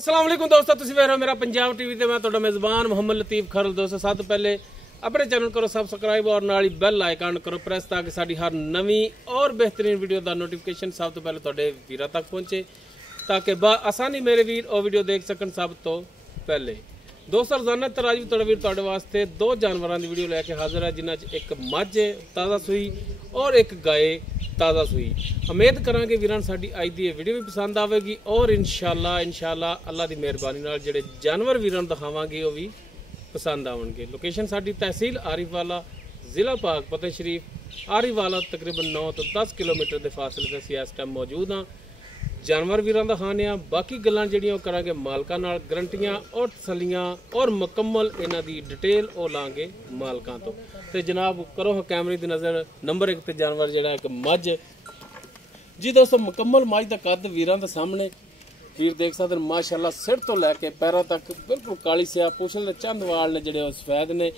अस्सलाम वालेकुम दोस्तों, तुसीं वेख रहे हो मेरा पंजाब टीवी ते मैं तुहाडा मेज़बान मोहम्मद लतीफ खरल। दोस्तों सब तो पहले अपने चैनल करो सबसक्राइब और नाल ही बेल आइकन करो प्रेस ताकि साडी हर नवी और बेहतरीन वीडियो का नोटिफिकेशन सब तो पहले तुहाडे वीरां तक पहुंचे ताकि आसानी मेरे वीर और वीडियो देख सकन सब तो पहले। दोस्तों रोजाना तरह भी तुहाडा वीर तुहाडे वास्ते दो जानवरों की वीडियो लैके हाजिर है, जिन्हां च एक मझ ताज़ा सूई और एक गाय ताज़ा सूई। उम्मीद करांगे वीरां साडी अज दी वीडियो भी पसंद आवेगी और इंशाअल्लाह अल्लाह की मेहरबानी नाल जिहड़े जानवर वीरां दिखावांगे वो भी पसंद आउणगे। लोकेशन साडी तहसील आरिफवाला, जिला पाक फतेह शरीफ। आरिफवाला तकरीबन 9 तो 10 किलोमीटर के फासले ते असीं इस टाइम मौजूद हाँ। जानवर वीरां दिखाने आ, बाकी गल्लां जिहड़ियां ओह करांगे मालकां नाल, गारंटियां और तसल्लियां और मुकम्मल इन्हां दी डिटेल ओह लांगे मालकां तो। ते जनाब करो हाँ कैमरे की नज़र नंबर 1 ते जानवर जिहड़ा एक मझ जी। दोस्तों मुकम्मल मझ दा कद वीरां दे सामने वीर देख सकते हैं माशाअल्लाह, सिर तो लैके पैरों तक बिल्कुल काली स्या, पुछल दे चंद वाल ने जिहड़े सफेद ने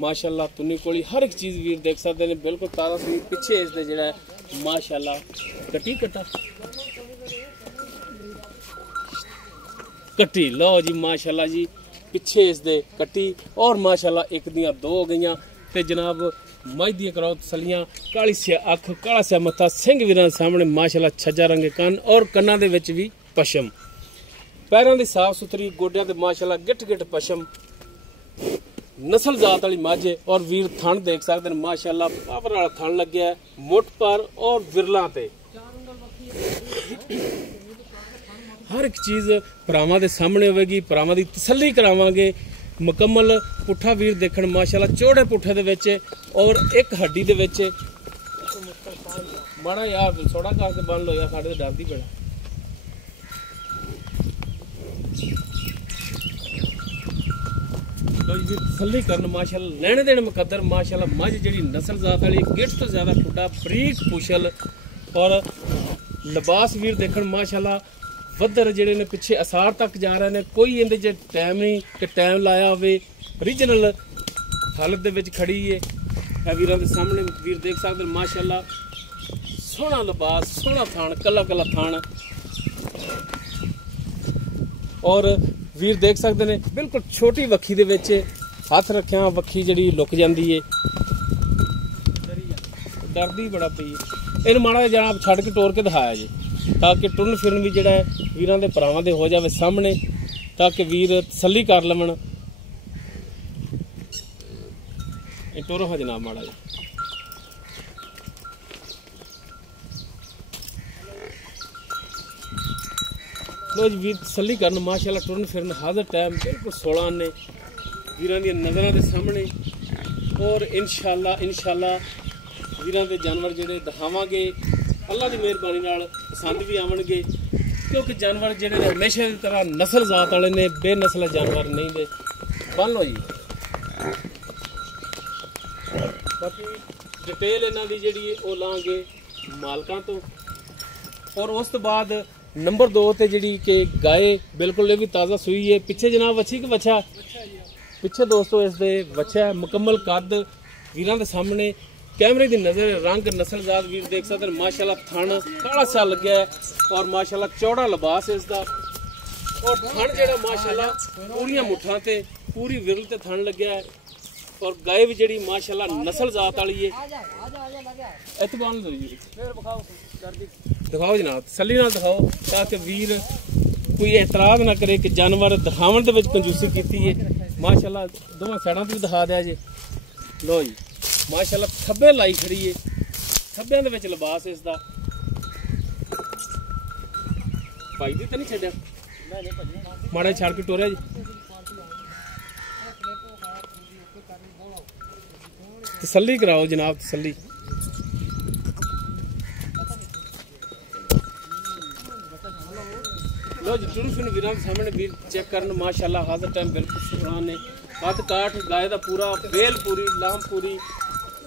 माशाअल्लाह, तुन्नी कोली हर एक चीज़ वीर देख सकते हैं बिल्कुल ताज़ा सी। पिछे इसदे जिहड़ा माशाअल्लाह कट्टी कट्टी लो जी माशाअल्लाह जी, पिछे इसदे कट्टी और माशाअल्लाह एक दियां दो हो गईयां। ते जनाब मझ दी कराओ तसलियां, काली स्या अख, काला स्या मत्था, सिंह वीरां सामने माशाअल्लाह, छज्जा रंगे कन और कन्नां दे विच भी पशम, पैरों की साफ सुथरी, गोडियां ते माशाअल्लाह गिट गिट पशम, नस्ल जात वाली मझ और वीर थण देख सकते हैं माशाअल्लाह, पावर वाला थण लग्या है, मुठ पर और विरलां ते हर एक चीज़ भरावां दे सामने होगी। भरावां दी तसल्ली करावांगे मुकम्मल। पुट्ठा वीर देखण माशाअल्लाह, चौड़े पुट्ठे दे विच और एक हड्डी दे विच माड़ा यार सोड़ा करके बन लो यार, साढ़े तो डरदी बड़ा। तसल्ली करन माशाअल्लाह, लैने देने मुकद्दर माशाअल्लाह। मझ जिहड़ी नस्ल जात वाली गिट तो ज़्यादा ठुड्डा बरीक पुछल और लिबास वीर देखण माशाअल्लाह, वधर जिहड़े ने पिछे असार तक जा रहे हैं। कोई इहदे च टाइम नहीं कि टाइम लाया होवे, ओरिजिनल हालत दे विच खड़ी है। वीरां दे सामने वीर देख सकते माशाअल्लाह, सोहना लिबास, सोहना थान, कला कला थान और वीर देख सकते हैं बिल्कुल छोटी वक्खी दे विच हथ रखिया, वक्खी जिहड़ी लुक जाती है, डरदी बड़ा पई है। इन्हूं माड़ा जनाब छड्ड के टोर के दिखाया जी, ताकि टुरन फिरन भी जिहड़ा वीरां दे भरावां दे हो जावे सामने, ताकि वीर तसल्ली कर लवन। टोरो हा जनाब माड़ा जी। लो जी वीर तसल्ली करन माशाअल्लाह, टुरन फिरन हाज़र टाइम बिल्कुल 16 ने वीरां दी नज़रां दे सामने और इंशाअल्लाह वीरां दे जानवर जिहड़े दिखावांगे अल्लाह की मेहरबानी नाल पसंद भी आवणगे, क्योंकि जानवर जिहड़े ने हमेशा की तरह नस्ल जात वाले ने, बेनस्ल जानवर नहीं दे। बन लो जी बाकी डिटेल इन्हां दी जिहड़ी ओह लांगे मालकां तो। और उस तो बाद नंबर 2 ते जिहड़ी कि गाय बिल्कुल ये भी ताज़ा सूई है। पिछे जनाब वच्छी कि वच्छा पिछे दोस्तों इसदे वच्छा मुकम्मल कद वीरां दे सामने, कैमरे की नज़र रंग नस्ल जात वीर देख सकते हैं माशाअल्लाह। थण काला सा लग्या है और माशाअल्लाह चौड़ा लिबास है इसका, और थण जिहड़ा माशाअल्लाह पूरियां मुठां ते पूरी विरल ते थण लग्या है। और गाय भी जिहड़ी माशाअल्लाह नस्ल जात वाली है। इत्थे बन लो जी, दिखाओ जनाब, तसल्ली नाल दिखाओ ताकि वीर कोई एतराज़ ना करे कि जानवर दिखावन दे विच कंजूसी कीती है। माशाअल्लाह दोवां साइडां तो भी दिखा दिया जी। लो जी माशाअल्लाह खब्बे लाई खड़ी है, खब्बियां दे विच लिबास इसदा, भाई दी तो नहीं छड्डिया, माड़ा छड़ के टोरिया जी। तसल्ली कराओ जनाब, तसल्ली। लो जी टुन फिन वीरां सामने वीर चेक करन माशाअल्लाह, हाज़र टाइम बिल्कुल सुहाना ने, कद काठ गाय दा पूरा, बेल पूरी, लाम पूरी,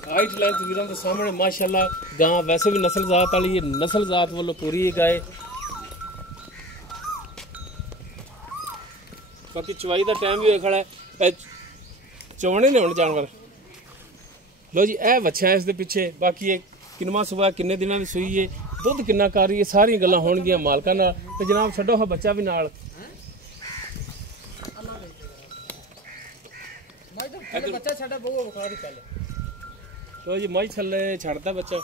हाइट लेंथ वीरां दे सामने माशाअल्लाह। गां वैसे भी नस्ल जात वाली है, नस्ल जात वालों पूरी है गाय। बाकी चवाई का टाइम भी हो खड़ा है, चौने ने हुण जानवर। लो जी ए वच्छा इस दे पिछे, बाकी एक किनवा सुबह किन्ने दिनों की सूई है, दुध किन्ना कर रही है, सारिया गल्लां होणगियां मालकां नाल। ते जनाब छड्डो हा बच्चा भी नाल, ਬੱਚਾ ਛੱਡਾ ਬਹੁ ਵਿਖਾ ਦੇ ਪਹਿਲੇ। ਲੋ ਜੀ ਮਾਈ ਥੱਲੇ ਛੱਡਦਾ ਬੱਚਾ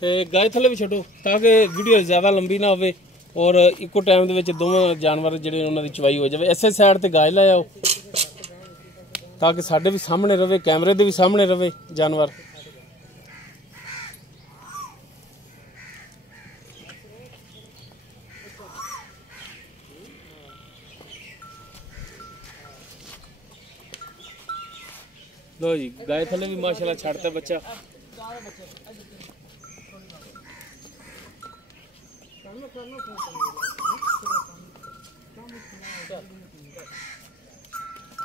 ਤੇ ਗਾਇ ਥੱਲੇ ਵੀ ਛੱਡੋ ਤਾਂ ਕਿ ਵੀਡੀਓ ਜ਼ਿਆਦਾ ਲੰਬੀ ਨਾ ਹੋਵੇ ਔਰ ਇੱਕੋ ਟਾਈਮ ਦੇ ਵਿੱਚ ਦੋਵੇਂ ਜਾਨਵਰ ਜਿਹੜੇ ਉਹਨਾਂ ਦੀ ਚਵਾਈ ਹੋ ਜਾਵੇ। ਇਸੇ ਸਾਈਡ ਤੇ ਗਾਇ ਲੈ ਆਓ ਤਾਂ ਕਿ ਸਾਡੇ ਵੀ ਸਾਹਮਣੇ ਰਵੇ, ਕੈਮਰੇ ਦੇ ਵੀ ਸਾਹਮਣੇ ਰਵੇ ਜਾਨਵਰ। लो जी गाय थले भी माशाल्लाह छाड़ता बच्चा।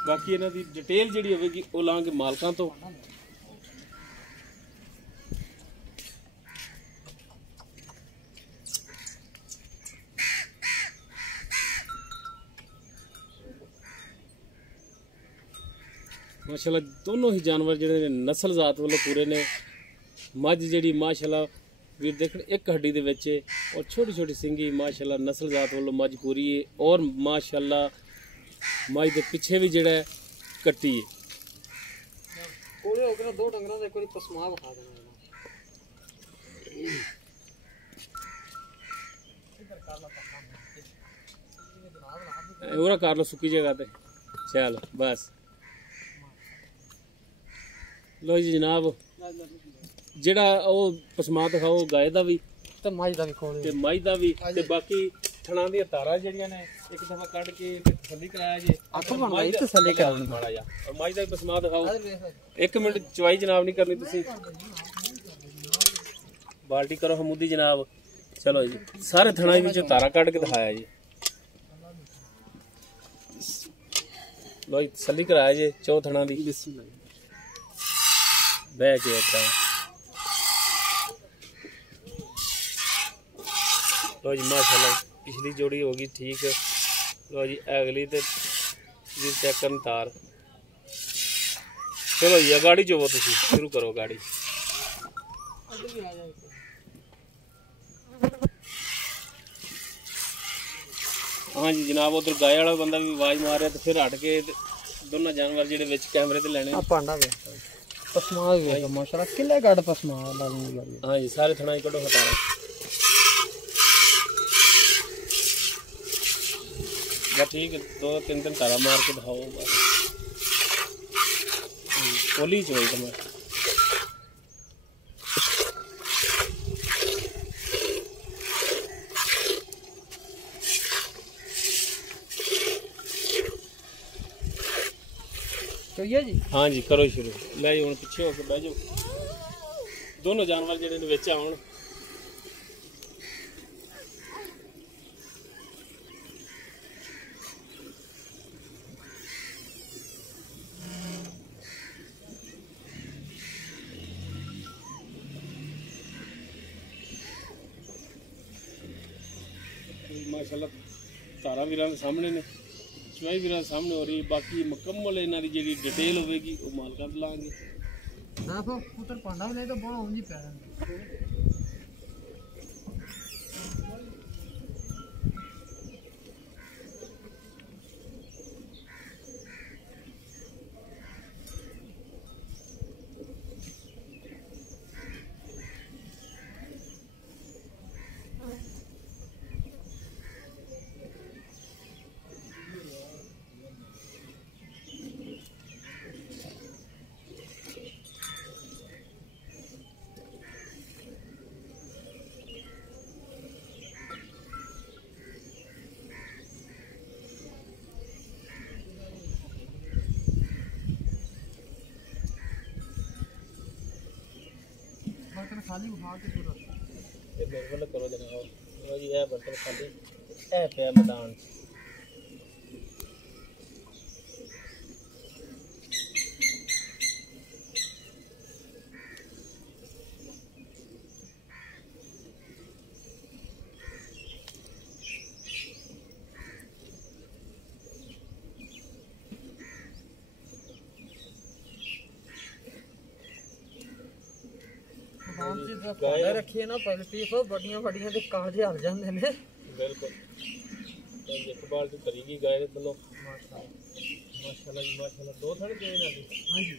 बाकी इन्हां दी डिटेल जिहड़ी होवेगी ਉਹ ਲਾਂਗੇ ਮਾਲਕਾਂ ਤੋਂ। माशाल्लाह दोनों ही जानवर ਜਿਹੜੇ ਨਸਲ ਜ਼ਾਤ ਵੱਲੋਂ ਪੂਰੇ ਨੇ। ਮੱਝ ਜਿਹੜੀ ਮਾਸ਼ਾਅੱਲਾ ਵੀਰ ਦੇਖਣ ਇੱਕ ਹੱਡੀ ਦੇ ਵਿੱਚ ਔਰ ਛੋਟੀ ਛੋਟੀ ਸਿੰਗੀ ਮਾਸ਼ਾਅੱਲਾ ਨਸਲ ਜ਼ਾਤ ਵੱਲੋਂ ਮੱਝ ਪੂਰੀ ਹੈ ਔਰ ਮਾਸ਼ਾਅੱਲਾ ਮੱਝ ਦੇ ਪਿੱਛੇ ਵੀ ਜਿਹੜਾ ਕੱਟੀ ਹੈ। ਕੋਲੇ ਹੋ ਗਿਆ ਦੋ ਡੰਗਰਾਂ ਦੇ ਕੋਈ ਪਸਮਾ ਵਿਖਾ ਦੇਣਾ। ਉਹਰਾ ਕਰ ਲਓ ਸੁੱਕੀ ਜਗ੍ਹਾ ਤੇ। ਚਲ ਬਸ लो जी जनाब ਜਿਹੜਾ ਉਹ ਪਸਮਾ ਦਿਖਾਓ ਗਾਇ ਦਾ ਵੀ ਤੇ ਮੱਝ ਦਾ ਵੀ ਕੋਲੇ ਤੇ ਮੱਝ ਦਾ ਵੀ ਤੇ ਬਾਕੀ ਥਣਾ ਦੀਆਂ ਤਾਰਾਂ ਜਿਹੜੀਆਂ ਨੇ ਇੱਕ ਦਫਾ ਕੱਢ ਕੇ ਤੇ ਥੱਲੇ ਕਰਾਇਆ ਜੇ ਅੱਖ ਬਣਾਈ ਤੇ ਥੱਲੇ ਕਰਾਉਣੀ ਮਾੜਾ ਜਾ। ਔਰ ਮੱਝ ਦਾ ਵੀ ਪਸਮਾ ਦਿਖਾਓ। 1 ਮਿੰਟ ਚਵਾਈ ਜਨਾਬ ਨਹੀਂ ਕਰਨੀ ਤੁਸੀਂ। ਬਾਲਟੀ ਕਰੋ ਹਮੂਦੀ ਜਨਾਬ। ਚਲੋ ਜੀ ਸਾਰੇ ਥਣਾ ਵਿੱਚੋਂ ਤਾਰਾਂ ਕੱਢ ਕੇ ਦਿਖਾਇਆ ਜੀ। ਲੋ ਜੀ ਤਸੱਲੀ ਕਰਾਇਆ ਜੇ ਚੌ ਥਣਾ ਦੀ। ਬਿਸਮਿਲ੍ਲਾ ਬਹਿ ਕੇ ਇਦਾਂ। लो जी माशाल्लाह पिछली जोड़ी होगी ठीक। लो जी अगली तो जी चेक करन तार। चलो जी गाड़ी जो तुम शुरू करो गाड़ी। हाँ जी जनाब उधर गाय वाला बंदा भी आवाज मार रहा तो फिर हट के दोनों जानवर जो कैमरे ते लेने पसमा भी माशाल्लाह किले गड़ पसमा। हाँ जी सारे थना कटो हटा रहे ठीक है। 2-3 तारा मार के दिखाओ बस। कोली चोई तुम्हारे जी। हाँ जी करो शुरू। ले जी हुण पिछे होके बह जाओ। दोनों जानवर जिहड़े ने विच आउण। माशाल्लाह तारा वीरां दे सामने ने चवाई वीरां सामने हो रही। बाकी मुकम्मल इन्हां दी जिहड़ी डिटेल होवेगी वो मालकां ते लांगे। देखो पुत्र पांडा नहीं तो बड़ा उंजी पैरा खाली उठा के तुरंत ये मेरे वाला करो जनाब। लो जी ये बर्तन खाली ए पे मैदान। गाय रखी है ना पहले पीस बड़िया बड़िया कागजे हल जाते हैं। बिल्कुल बाल्टी भरी गई गाय चलो माशाल्लाह जी माशाल्लाह। दो थन गए ना हाँ जी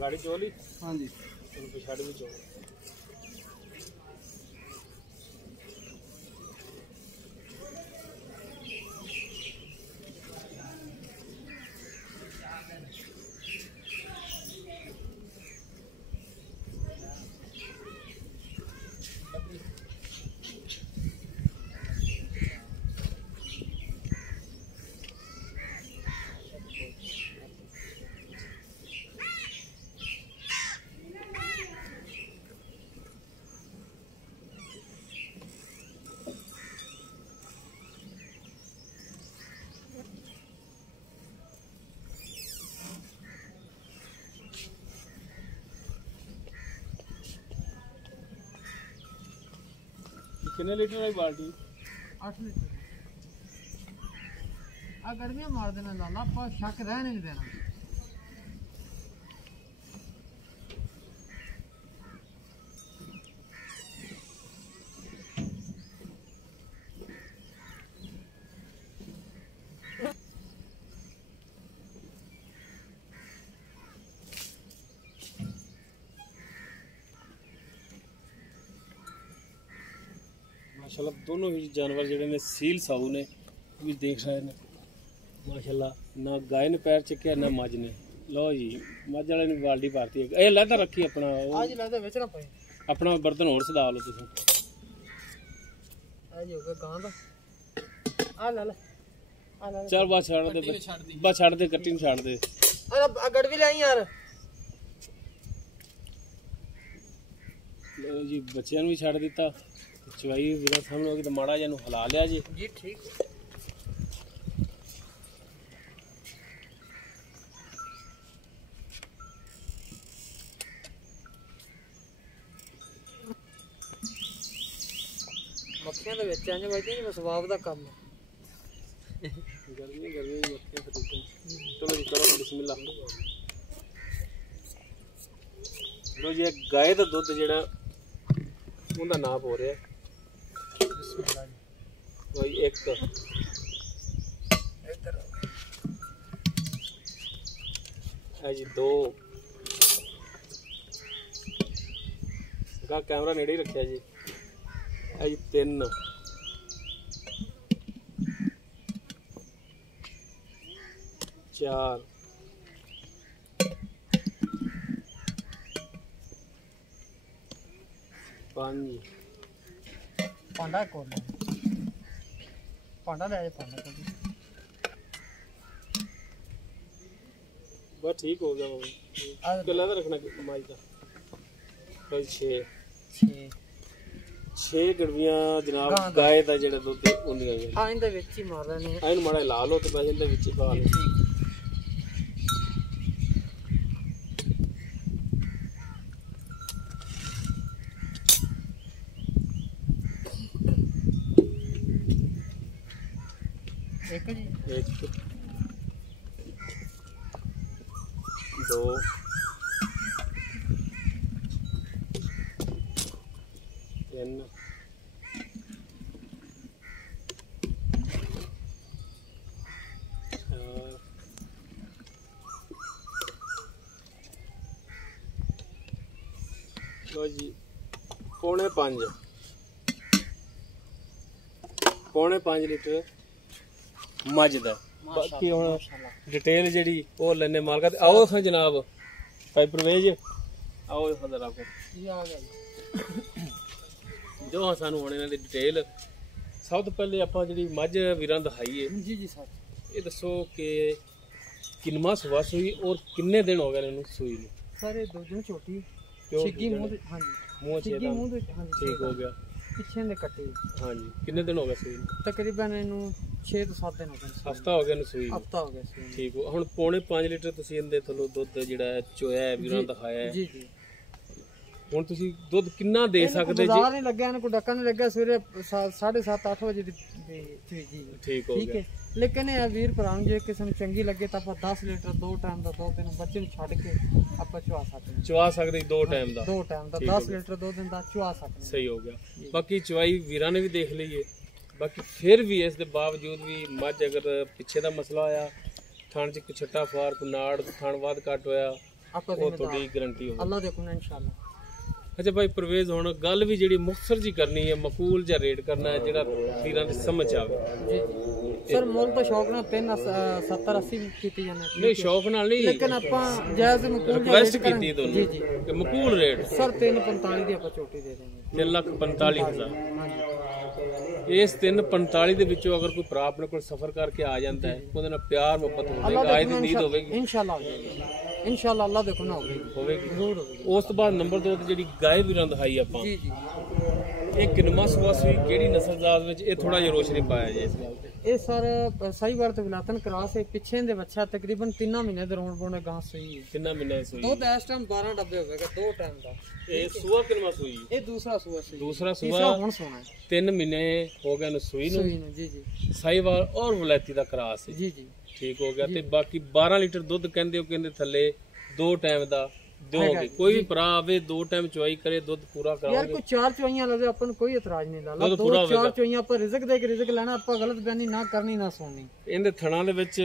गाड़ी चोली। हाँ जी चलो पिछाड़ी भी चोल। कितने लीटर वाली बाल्टी? 8 लीटर आ गर्मियां मार देना लाला पर शक रहने नहीं देना। माशाल्लाह दोनों ही जानवर जेडे ने सील साऊ ने भी देख रहे ने माशाल्लाह। ना गाय ने पैर चुकया ना मझ ने। लो जी मझ वाले ने बाल्टी पाती है। ए लैदा रखी अपना आज लादा बेचना पे अपना बर्तन होर सदा लो तुसीं। आज हो गया गां दा आ लाला आ लाला चल बस छड़ दे बस छड़ दे कट्टी छड़ दे। अरे गड़ भी ले आई यार। लो जी बच्चों भी छड़ दिता चवाई मेरा सामने होगी तो माड़ा जिहा हिला लिया जी। जी ठीक मक्खियां दे विच आने वजदी नहीं सवाब दा काम है। गर्मी गर्मी मक्खियां खरीदो। चलो जी करो बिस्मिल्लाह। लो जी गाय दा दुध जेड़ा उनका नाप हो रहा है भाई एक जी 2 का कैमरा नेड़े ही रखा जी। जी 3 4 5 पांडा कौन पांडा ले पांडा बस ठीक हो गया किला रखना माई का। भाई 6 गड़वियां जनाब गाय का जेड़ा दुध होंदियां ने। हां इंदे विच ही मार लेने आइन माड़ा ला लो ते बस इंदे विच ही पा लो। एक जी 1 2 3 लो जी पौने 5 लीटर मझ दा। बाकी हुण डिटेल जेड़ी वो लेने मालका ते आओ हां जनाब भाई परवेज आओ हदर आपको ये आ गया जो हां सानू हुण इन्हां दी डिटेल सब तो पहले आपां जेड़ी मझ वीरां दिखाई है। जी जी सर ये दसो कि किन्नवा सुबह सुई और किन्ने दिन हो गए इन्हू सुई नू? सर ये दो दिन छोटी क्यों छिग्गी मुंह दे हां जी मुंह छिग्गी मुंह दे हां जी ठीक हो गया। पिछे ने कट्टी हाँ जी किन्ने दिन हो गए सुई नू? तकरीबन इनू 6 ਤੋਂ 7 दिन हो गए हफ्ता हो गया सुई नू। हफ्ता हो गया सुई ठीक हो ਹੁਣ पौने 5 लीटर ਤੁਸੀਂ ਇਹਦੇ ਥੱਲੋਂ ਦੁੱਧ ਜਿਹੜਾ ਚੋਇਆ ਹੈ ਵੀਰਾਂ ਦਿਖਾਇਆ ਹੈ। जी जी ਹੁਣ ਤੁਸੀਂ ਦੁੱਧ ਕਿੰਨਾ ਦੇ ਸਕਦੇ ਜੀ? ਬਾਜ਼ਾਰ ਨਹੀਂ ਲੱਗਿਆ, ਇਹਨੂੰ ਕੋਈ ਡੱਕਾ ਨਹੀਂ ਲੱਗਿਆ। ਸਵੇਰੇ 7:30 8 ਵਜੇ ਦੀ ਜੀ ਠੀਕ ਹੋ ਗਿਆ। ਲੇਕਿਨ ਇਹ ਵੀਰ ਭਰਾ ਨੂੰ ਜੇ ਕਿਸੇ ਨੂੰ ਚੰਗੀ ਲੱਗੇ ਤਾਂ ਆਪਾਂ 10 ਲੀਟਰ 2 ਟਾਈਮ ਦਾ ਦੁੱਧ ਨੂੰ ਬੱਚੇ ਨੂੰ ਛੱਡ ਕੇ ਆਪਾਂ ਚਵਾ ਸਕਦੇ ਹਾਂ। ਚਵਾ ਸਕਦੇ 2 ਟਾਈਮ ਦਾ 2 ਟਾਈਮ ਦਾ 10 ਲੀਟਰ ਦੁੱਧ ਦਿੰਦਾ ਚਵਾ ਸਕਦੇ। ਸਹੀ ਹੋ ਗਿਆ। ਬਾਕੀ ਚਵਾਈ ਵੀਰਾਂ ਨੇ ਵੀ ਦੇਖ ਲਈਏ। ਬਾਕੀ ਫਿਰ ਵੀ ਇਸ ਦੇ ਬਾਵਜੂਦ ਵੀ ਮੱਝ ਅਗਰ ਪਿੱਛੇ ਦਾ ਮਸਲਾ ਆਇਆ, ਥਣ 'ਚ ਕੋਈ ਛੱਟਾ ਫਾਰ ਕੋਈ ਨਾੜ ਥਣ ਵੱਧ ਘੱਟ ਹੋਇਆ, ਆਪਾਂ ਉਹ ਤੁਹਾਡੀ ਗਾਰੰਟੀ ਹੋਵੇ। ਅੱਲਾ ਦੇ ਹੁਕਮ ਨਾਲ ਇਨਸ਼ਾਅੱਲਾ। ਅੱਛਾ ਭਾਈ ਪਰਵੇਜ਼, ਹੁਣ ਗੱਲ ਵੀ ਜਿਹੜੀ ਮੁਖਤਸਰ ਜੀ ਕਰਨੀ ਹੈ, ਮਕੂਲ ਜਾਂ ਰੇਟ ਕਰਨਾ ਹੈ ਜਿਹੜਾ ਵੀਰਾਂ ਦੀ ਸਮਝ ਆਵੇ। ਜੀ ਸਰ ਮੁੱਲ ਤਾਂ ਸ਼ੌਕ ਨਾਲ 70 80 ਕੀਤੀ ਜਾਂਦੇ। ਨਹੀਂ ਸ਼ੌਕ ਨਾਲ ਨਹੀਂ, ਲੇਕਿਨ ਆਪਾਂ ਜਾਇਜ਼ ਮਕੂਲ ਰਿਕਵੈਸਟ ਕੀਤੀ ਤੁਹਾਨੂੰ ਕਿ ਮਕੂਲ ਰੇਟ ਸਰ 345 ਦੀ ਆਪਾਂ ਚੋਟੀ ਦੇ ਦੇਵਾਂਗੇ। 3,45,000। ਇਸ 345 ਦੇ ਵਿੱਚੋਂ ਅਗਰ ਕੋਈ ਭਰਾ ਆਪਣੇ ਕੋਲ ਸਫ਼ਰ ਕਰਕੇ ਆ ਜਾਂਦਾ ਹੈ, ਉਹਦੇ ਨਾਲ ਪਿਆਰ ਮੁਹੱਬਤ ਹੋਵੇਗਾ, ਆਇਦ ਦੀ ਨੀਂਦ ਹੋਵੇਗੀ ਇਨਸ਼ਾਅੱਲਾ। ਇਨਸ਼ਾਅੱਲਾ ਅੱਲਾ ਦੇਖੋ ਨਾ ਹੋਵੇਗੀ। ਜ਼ਰੂਰ ਹੋਵੇਗੀ। ਉਸ ਤੋਂ ਬਾਅਦ ਨੰਬਰ 2 ਤੇ ਜਿਹੜੀ ਗਾਏ ਵੀਰਾਂ ਦਿਖਾਈ ਆਪਾਂ, ਜੀ ਜੀ ਇਹ ਕਿਨਮਾ ਸਵਾਸ ਵੀ ਕਿਹੜੀ ਨਸਲ ਜ਼ਾਤ ਵਿੱਚ, ਇਹ ਥੋੜਾ ਜਿਹਾ ਰੋਸ਼ਨੀ ਪਾਇਆ ਜੇ ਇਸ ਗੱਲ ਤੇ। ਇਹ ਸਰ ਸਾਹੀਵਾਲ ਤੇ ਵਿਲਾਤਨ ਕਰਾਸ ਹੈ। ਪਿੱਛੇ ਦੇ ਬੱਚਾ ਤਕਰੀਬਨ 3 ਮਹੀਨੇ ਦੇ ਰੌਣ ਪੌਣੇ ਗਾਂ ਸੂਈ ਹੈ। 3 ਮਹੀਨੇ ਸੂਈ। ਦੁੱਧ ਇਸ ਟਾਈਮ 12 ਡੱਬੇ ਹੋਵੇਗਾ 2 ਟਾਈਮ ਦਾ। ਇਹ ਸੂਆ ਕਿਨਮਾ ਸੂਈ? ਇਹ ਦੂਸਰਾ ਸੂਆ ਸੀ। ਦੂਸਰਾ ਤੀਸਰਾ ਸੂਆ ਹੁਣ ਸੋਣਾ ਹੈ। 3 ਮਹੀਨੇ ਹੋ ਗਏ ਨੂੰ ਸੂਈ ਨੂੰ। ਜੀ ਜੀ ਸਾਹੀਵਾਲ ਔਰ ਵਲੈਤੀ ਦਾ ਕਰਾਸ ਹੈ। ਜੀ ਜੀ ਠੀਕ ਹੋ ਗਿਆ। ਤੇ ਬਾਕੀ 12 ਲੀਟਰ ਦੁੱਧ ਕਹਿੰਦੇ ਹੋ, ਕਹਿੰਦੇ ਥੱਲੇ 2 ਟਾਈਮ ਦਾ ਦਿਓਗੇ। ਕੋਈ ਵੀ ਭਰਾ ਆਵੇ 2 ਟਾਈਮ ਚੁਆਈ ਕਰੇ, ਦੁੱਧ ਪੂਰਾ ਯਾਰ ਕਰਾਉਂਗੇ। ਕੋਈ 4 ਚੁਆਈਆਂ ਲਵੇ ਆਪਾਂ ਨੂੰ ਕੋਈ ਇਤਰਾਜ਼ ਨਹੀਂ ਲਾਲਾ। 2-4 ਚੁਆਈਆਂ ਆਪਾਂ ਰਿਜ਼ਕ ਦੇ ਕੇ ਰਿਜ਼ਕ ਲੈਣਾ। ਆਪਾਂ ਗਲਤ ਬਿਆਨੀ ਨਾ ਕਰਨੀ ਨਾ ਸੁਣਨੀ। ਇਹਦੇ ਥਣਾਂ ਦੇ ਵਿੱਚ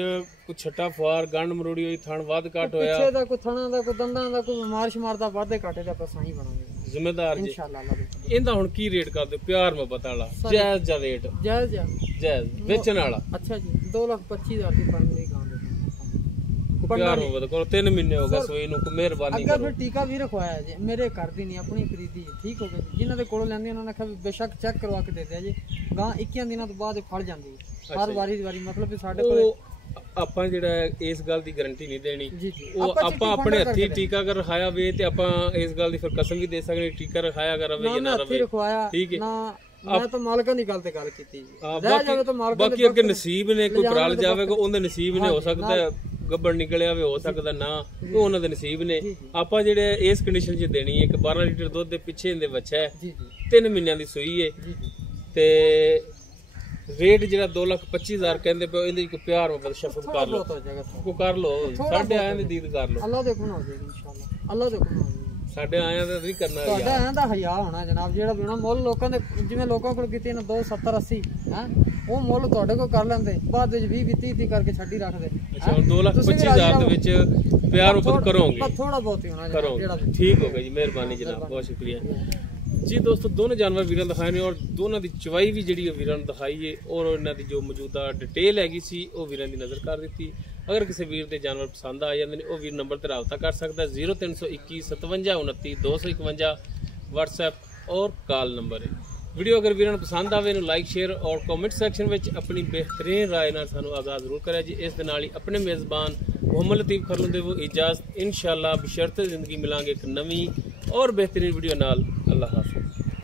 ਕੋਈ ਛੱਟਾ ਫੁਆਰ ਗੰਢ ਮਰੋੜੀ ਹੋਈ, ਥਣ ਵੱਧ ਘੱਟ ਹੋਇਆ, ਪਿੱਛੇ ਦਾ ਕੋਈ ਥਣਾਂ ਦਾ ਕੋਈ ਦੰਦਾਂ ਦਾ ਕੋਈ ਬਿਮਾਰ ਸ਼ਮਾਰ ਦਾ ਵਾਧੇ ਘਾਟੇ ਦਾ ਆਪਾਂ ਸਹੀ ਬਣਾਂਗੇ ਜ਼ਿੰਮੇਦਾਰ ਜੀ। ਇਨਸ਼ਾਅੱਲਾ ਅੱਲਾ ਦੇ। ਇਹਦਾ ਹੁਣ ਕੀ ਰੇਟ ਕਰਦੇ? ਪਿਆਰ ਮੁਹੱਬਤ ਵਾਲਾ ਜਾਇਜ਼ ਜਾਂ ਰੇਟ? ਜਾਇਜ਼ ਜਾਇਜ਼ ਵੇਚਣ ਵਾਲਾ। ਅੱਛਾ ਜੀ 2,25,000 ਦੀ ਪਾਣੀ ਦੀ ਗਾਂ ਦੇ ਪਿਆਰ ਮੁਹੱਬਤ ਕਰੋ। 3 ਮਹੀਨੇ ਹੋ ਗਏ ਸੋਈ ਨੂੰ, ਮਿਹਰਬਾਨੀ ਅੱਗਾ ਕਰੋ। ਫਿਰ ਟੀਕਾ ਵੀ ਰਖਵਾਇਆ ਜੀ। ਮੇਰੇ ਘਰ ਦੀ ਨਹੀਂ ਆਪਣੀ ਖਰੀਦੀ ਹੈ। ਠੀਕ ਹੋ ਗਿਆ ਜੀ। ਜਿਨ੍ਹਾਂ ਦੇ ਕੋਲੋਂ ਲੈਂਦੇ ਉਹਨਾਂ ਨੇ ਕਿਹਾ ਵੀ ਬੇਸ਼ੱਕ ਚੈੱਕ ਕਰਵਾ ਕੇ ਦੇ ਦਿਆ ਜੀ। ਗਾਂ 21 ਦਿਨਾਂ ਤੋਂ ਬਾਅਦ ਫੜ ਜਾਂਦੀ ਹੈ ਹਰ ਵਾਰੀ ਦੀ ਵਾਰੀ। ਮਤਲਬ ਵੀ ਸਾਡੇ ਕੋਲ ਆਪਾਂ ਜਿਹੜਾ ਇਸ ਗੱਲ ਦੀ ਗਾਰੰਟੀ ਨਹੀਂ ਦੇਣੀ। ਜੀ ਜੀ ਉਹ ਆਪਾਂ ਆਪਣੇ ਹੱਥੀ ਟੀਕਾ ਕਰ ਰਖਾਇਆ ਵੇ ਤੇ ਆਪਾਂ ਇਸ ਗੱਲ ਦੀ ਫਿਰ ਕਸਮ ਵੀ ਦੇ ਸਕਦੇ ਟੀਕਾ ਰਖਾਇਆ ਕਰ ਰਵੇ ਜਾਂ ਨਾ ਰਵੇ। ਠੀਕ ਹੈ। ਮੈਂ ਤਾਂ ਮਾਲਕਾਂ ਦੀ ਗੱਲ ਤੇ ਗੱਲ ਕੀਤੀ ਜੀ। ਬਾਕੀ ਅੱਗੇ ਨਸੀਬ ਨੇ, ਕੋਈ ਪਰਾਲ ਜਾਵੇਗਾ ਉਹਦੇ ਨਸੀਬ ਨੇ, ਹੋ ਸਕਦਾ ਗੱਬੜ ਨਿਕਲਿਆ ਵੇ, ਹੋ ਸਕਦਾ ਨਾ, ਉਹ ਉਹਨਾਂ ਦੇ ਨਸੀਬ ਨੇ। ਆਪਾਂ ਜਿਹੜੇ ਇਸ ਕੰਡੀਸ਼ਨ 'ਚ ਦੇਣੀ ਹੈ ਕਿ 12 ਲੀਟਰ ਦੁੱਧ ਦੇ ਪਿੱਛੇ ਇਹਦੇ ਬੱਚਾ ਹੈ, 3 ਮਹੀਨਿਆਂ ਦੀ ਸੂਈ ਹੈ ਤੇ ਰੇਟ ਜਿਹੜਾ 2,25,000 ਕਹਿੰਦੇ ਪਏ, ਇਹਦੇ ਕੋਈ ਪਿਆਰ ਮੁਹੱਬਤ ਸ਼ਫਕਤ ਕਰ ਲਓ, ਕੋ ਕਰ ਲਓ। ਸਾਡੇ ਆਇਆਂ ਦੀ ਦੀਦ ਕਰ ਲਓ। ਅੱਲਾ ਦੇ ਹੁਕਮ ਹੋ ਜਾਏਗਾ ਇਨਸ਼ਾਅੱਲਾ। ਅੱਲਾ ਦੇ ਹੁਕਮ ਹੋ ਜਾਏਗਾ। ਸਾਡੇ ਆਇਆਂ ਦਾ ਨਹੀਂ ਕਰਨਾ। ਤੁਹਾਡਾ ਆਇਆਂ ਦਾ ਹਯਾ ਹੋਣਾ ਜਨਾਬ। ਜਿਹੜਾ ਵੀ ਮੁੱਲ ਲੋਕਾਂ ਦੇ ਜਿਵੇਂ ਲੋਕਾਂ ਕੋਲ ਕੀਤੀ ਨਾ 2 70 80 ਹੈ, ਉਹ ਮੁੱਲ ਤੁਹਾਡੇ ਕੋਲ ਕਰ ਲੈਂਦੇ, ਬਾਅਦ ਵਿੱਚ 20 30 ਕਰਕੇ ਛੱਡੀ ਰੱਖਦੇ। ਅੱਛਾ 2,25,000 ਦੇ ਵਿੱਚ ਪਿਆਰ ਮੁਹੱਬਤ ਕਰੋਗੇ? ਥੋੜਾ ਬਹੁਤ ਹੀ ਹੋਣਾ ਜਿਹੜਾ। ਠੀਕ ਹੋ ਗਿਆ ਜੀ, ਮਿਹਰਬਾਨੀ ਜਨਾਬ, ਬਹੁਤ ਸ਼ੁਕਰੀਆ ਜੀ। ਦੋਸਤੋ ਦੋਨੋਂ ਜਾਨਵਰ ਵੀਰਾਂ ਦਿਖਾਏ ਨੇ ਔਰ ਦੋਨਾਂ ਦੀ ਚਵਾਈ ਵੀ ਜਿਹੜੀ ਵੀਰਾਂ ਨੂੰ ਦਿਖਾਈ ਹੈ ਔਰ ਇਹਨਾਂ ਦੀ ਜੋ ਮੌਜੂਦਾ ਡਿਟੇਲ ਹੈਗੀ ਸੀ ਉਹ ਵੀਰਾਂ ਦੀ ਨਜ਼ਰ ਕਰ ਦਿੱਤੀ। ਅਗਰ ਕਿਸੇ ਵੀਰ ਦੇ ਜਾਨਵਰ ਪਸੰਦ ਆ ਜਾਂਦੇ ਨੇ, ਉਹ ਵੀਰ ਨੰਬਰ ਤੇ ਰਾਬਤਾ ਕਰ ਸਕਦਾ। 0321 57 29 251 WhatsApp ਔਰ ਕਾਲ ਨੰਬਰ ਹੈ। ਵੀਡੀਓ ਅਗਰ ਵੀਰਾਂ ਨੂੰ ਪਸੰਦ ਆਵੇ ਇਹਨੂੰ ਲਾਈਕ ਸ਼ੇਅਰ ਔਰ ਕਮੈਂਟ ਸੈਕਸ਼ਨ ਵਿੱਚ ਆਪਣੀ ਬਿਹਤਰੀਨ ਰਾਏ ਨਾਲ ਸਾਨੂੰ ਆਗਾਜ਼ ਜ਼ਰੂਰ ਕਰਿਆ ਜੀ। ਇਸ ਦੇ ਨਾਲ ਹੀ ਆਪਣੇ ਮੇਜ਼ਬਾਨ ਮੁਹੰਮਦ ਲਤੀਫ ਖਰਲੂ ਦੇ ਇਜਾਜ਼ਤ। ਇਨਸ਼ਾਅੱਲਾ ਬਸ਼ਰਤੇ ਜ਼ਿੰਦਗੀ ਮਿਲਾਂਗੇ ਇੱਕ ਨਵੀਂ ਔਰ ਬਿਹਤਰੀਨ ਵੀਡੀਓ ਨਾਲ। ਅੱਲਾਹ ਹਾਫਿਜ਼।